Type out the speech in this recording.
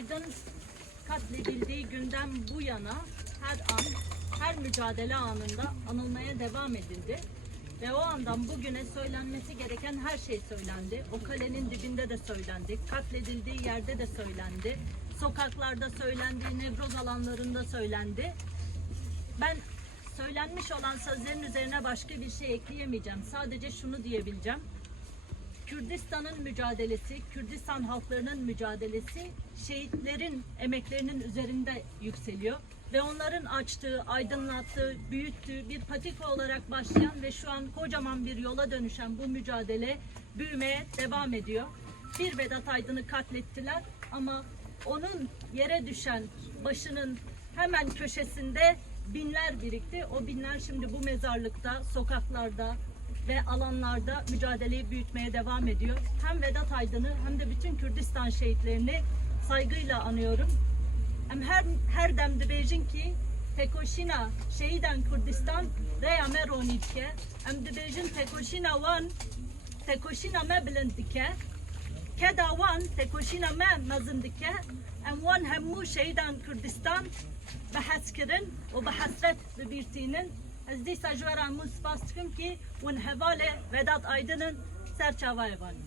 Aydın katledildiği günden bu yana her an, her mücadele anında anılmaya devam edildi. Ve o andan bugüne söylenmesi gereken her şey söylendi. O kalenin dibinde de söylendi. Katledildiği yerde de söylendi. Sokaklarda söylendi, Nevroz alanlarında söylendi. Ben söylenmiş olan sözlerin üzerine başka bir şey ekleyemeyeceğim. Sadece şunu diyebileceğim. Kürdistan'ın mücadelesi, Kürdistan halklarının mücadelesi şehitlerin emeklerinin üzerinde yükseliyor. Ve onların açtığı, aydınlattığı, büyüttüğü bir patika olarak başlayan ve şu an kocaman bir yola dönüşen bu mücadele büyümeye devam ediyor. Bir Vedat Aydın'ı katlettiler ama onun yere düşen başının hemen köşesinde binler birikti. O binler şimdi bu mezarlıkta, sokaklarda, ve alanlarda mücadeleyi büyütmeye devam ediyor. Hem Vedat Aydın'ı hem de bütün Kürdistan şehitlerini saygıyla anıyorum. Hem her her dem dibêjin ki tekoşina şehiden Kürdistan reya me ronî dike. Em dibêjin tekoşina wan tekoşina me bilind dike. Keda wan tekoşina me mezin dike. Em wan hemû şehîdan Kürdistan behs kirin û bi здесь сожвера мы спастким ки он хевале ведат айдынын сарчаваеваны.